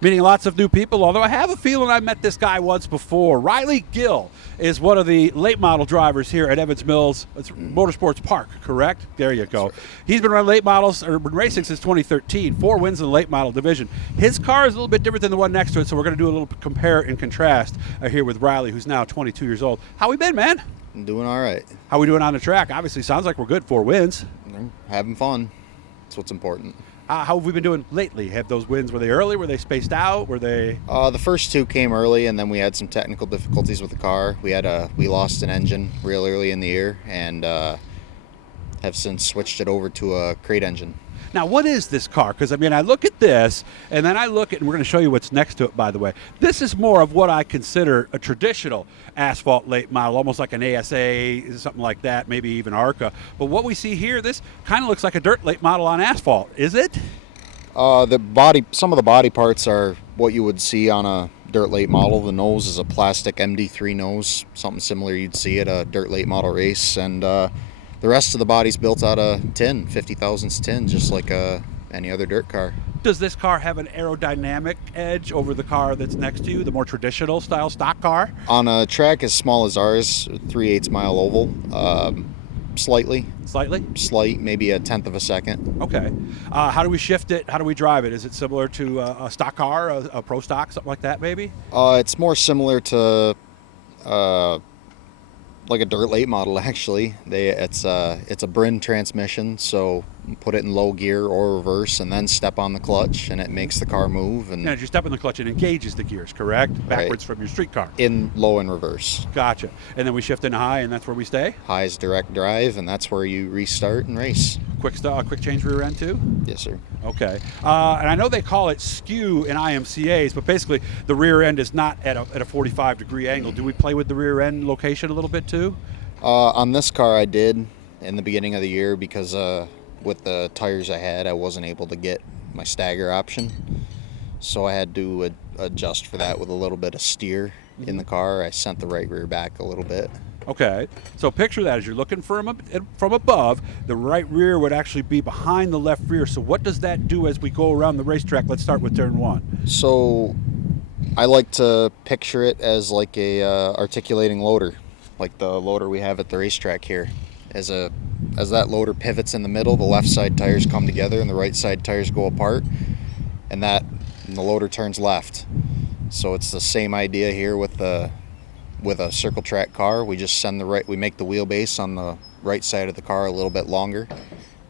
Meeting lots of new people, although I have a feeling I met this guy once before. Rylee Gill is one of the late model drivers here at Evans Mills Motorsports Park, correct? There you go. Right. He's been running late models, or been racing since 2013, 4 wins in the late model division. His car is a little bit different than the one next to it, so we're going to do a little compare and contrast here with Rylee, who's now 22 years old. How we been, man? I'm doing all right. How we doing on the track? Obviously, sounds like we're good. 4 wins. I'm having fun. That's what's important. How have we been doing lately? Have those wins, were they early? Were they spaced out? Were they? The first 2 came early, and then we had some technical difficulties with the car. We lost an engine real early in the year, and have since switched it over to a crate engine. Now, what is this car? Because, I mean, I look at this, and then I look at, and we're going to show you what's next to it, by the way. This is more of what I consider a traditional asphalt late model, almost like an ASA, something like that, maybe even ARCA. But what we see here, this kind of looks like a dirt late model on asphalt. Is it? Some of the body parts are what you would see on a dirt late model. The nose is a plastic MD3 nose, something similar you'd see at a dirt late model race, and the rest of the body's built out of tin, 50 thousandths tin, just like any other dirt car. Does this car have an aerodynamic edge over the car that's next to you, the more traditional style stock car? On a track as small as ours, 3/8 mile oval, slightly. Slightly? Slight, maybe a tenth of a second. Okay. How do we shift it? How do we drive it? Is it similar to a stock car, a pro stock, something like that maybe? It's more similar to like a dirt late model, actually. It's a Bryn transmission, so you put it in low gear or reverse and then step on the clutch, and it makes the car move. And as you step in the clutch, it engages the gears, correct? Backwards from your street car. In low and reverse. Gotcha. And then we shift into high, and that's where we stay? High is direct drive, and that's where you restart and race. Quick change rear end too? Yes, sir. Okay. And I know they call it skew in IMCAs, but basically the rear end is not at a 45-degree angle. Do we play with the rear end location a little bit too? On this car I did in the beginning of the year because with the tires I had, I wasn't able to get my stagger option. So I had to adjust for that with a little bit of steer in the car. I sent the right rear back a little bit. Okay, so picture that as you're looking from above, the right rear would actually be behind the left rear. So what does that do as we go around the racetrack? Let's start with turn 1. So I like to picture it as like a articulating loader, like the loader we have at the racetrack here. As that loader pivots in the middle, the left side tires come together and the right side tires go apart, and the loader turns left. So it's the same idea here with a circle track car. We just we make the wheelbase on the right side of the car a little bit longer.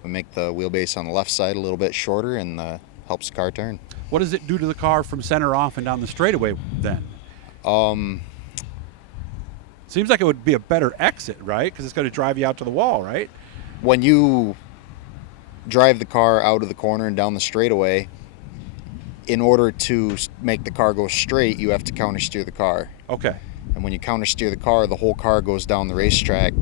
We make the wheelbase on the left side a little bit shorter, and helps the car turn. What does it do to the car from center off and down the straightaway then? Seems like it would be a better exit, right? Because it's going to drive you out to the wall, right? When you drive the car out of the corner and down the straightaway, in order to make the car go straight, you have to countersteer the car. Okay. And when you countersteer the car, the whole car goes down the racetrack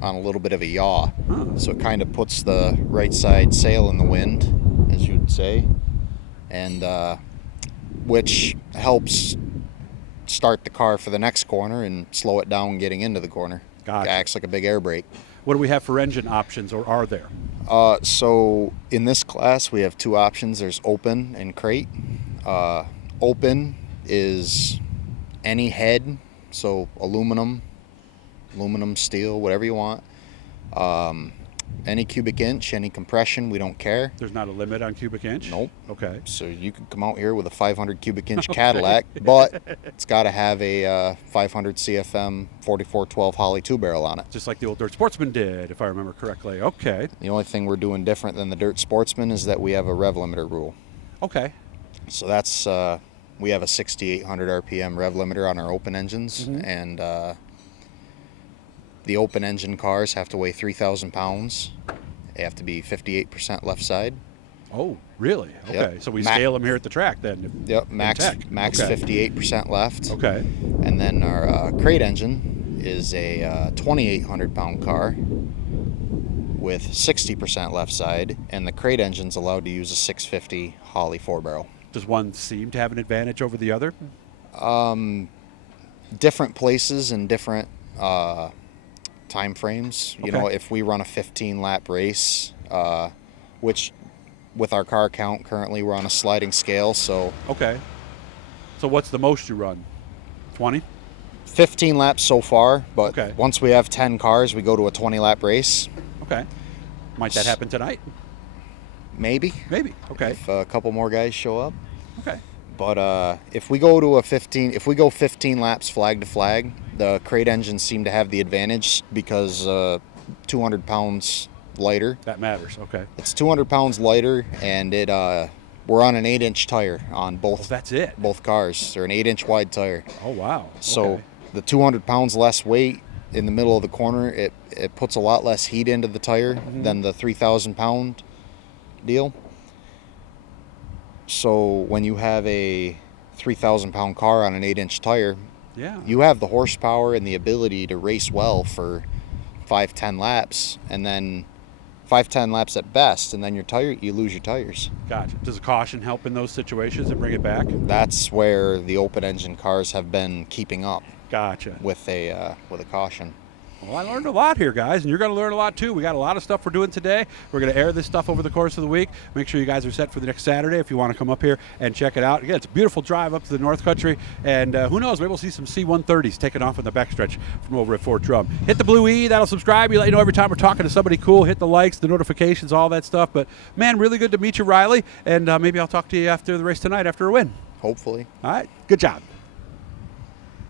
on a little bit of a yaw. So it kind of puts the right side sail in the wind, as you would say, and which helps start the car for the next corner and slow it down getting into the corner. Gotcha. It acts like a big air brake. What do we have for engine options, or are there? So in this class, we have 2 options. There's open and crate. Open is any head, so aluminum, steel, whatever you want. Any cubic inch, any compression, we don't care. There's not a limit on cubic inch? Nope. Okay. So you could come out here with a 500 cubic inch Cadillac, but it's got to have a 500 CFM 4412 Holley 2-barrel on it. Just like the old Dirt Sportsman did, if I remember correctly. Okay. The only thing we're doing different than the Dirt Sportsman is that we have a rev limiter rule. Okay. So that's, we have a 6,800 RPM rev limiter on our open engines, and the open engine cars have to weigh 3,000 pounds. They have to be 58% left side. Oh, really? Okay. Yep. So we scale them here at the track then? Yep, max okay. 58% left. Okay. And then our crate engine is a 2,800 pound car with 60% left side, and the crate engine's allowed to use a 650 Holley 4-barrel. Does one seem to have an advantage over the other? Different places and different time frames. You know, if we run a 15-lap race, which with our car count currently we're on a sliding scale, so So what's the most you run? 20? 15 laps so far, but Okay. once we have 10 cars, we go to a 20-lap race. Okay. Might that happen tonight? Maybe. Maybe. Okay. If a couple more guys show up. Okay. But if we go 15 laps flag to flag, the crate engines seem to have the advantage because 200 pounds lighter. That matters. Okay. It's 200 pounds lighter, and we're on an 8-inch tire on Oh, both that's it. both cars. They're an 8-inch wide tire. Oh, wow. So Okay. the 200 pounds less weight in the middle of the corner, it puts a lot less heat into the tire than the 3,000 pound deal. So when you have a 3,000 pound car on an 8-inch tire, Yeah. you have the horsepower and the ability to race well for 5-10 laps, and then 5-10 laps at best, and then you lose your tires. Gotcha. Does a caution help in those situations and bring it back? That's where the open engine cars have been keeping up Gotcha. with a caution. Well, I learned a lot here, guys, and you're going to learn a lot too. We got a lot of stuff we're doing today. We're going to air this stuff over the course of the week. Make sure you guys are set for the next Saturday if you want to come up here and check it out. Again, it's a beautiful drive up to the North Country, and who knows, maybe we'll see some C-130s taking off in the backstretch from over at Fort Drum. Hit the blue E, that'll subscribe you, let you know every time we're talking to somebody cool. Hit the likes, the notifications, all that stuff. But, man, really good to meet you, Rylee, and maybe I'll talk to you after the race tonight after a win. Hopefully. All right, good job.